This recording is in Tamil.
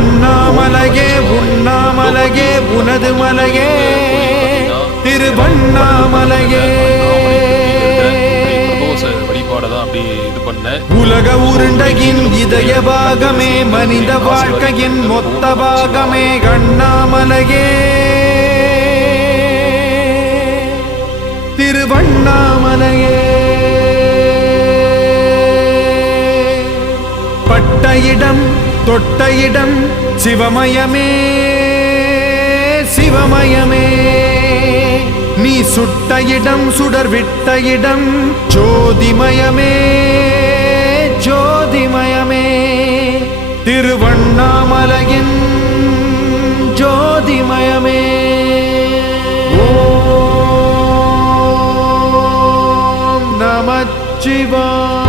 திருவண்ணாமலையே உண்ணாமலையே உனது மலையே திருவண்ணாமலையே உலக உருண்டையின் இதய பாகமே மனித வாழ்க்கையின் மொத்த பாகமே அண்ணாமலையே திருவண்ணாமலையே பட்ட இடம் தொட்ட இடம் சிவமயமே சிவமயமே நீ சுட்ட இடம் சுடர் விட்ட இடம் ஜோதிமயமே ஜோதிமயமே திருவண்ணாமலையின் ஜோதிமயமே ஓம் நமச்சிவாய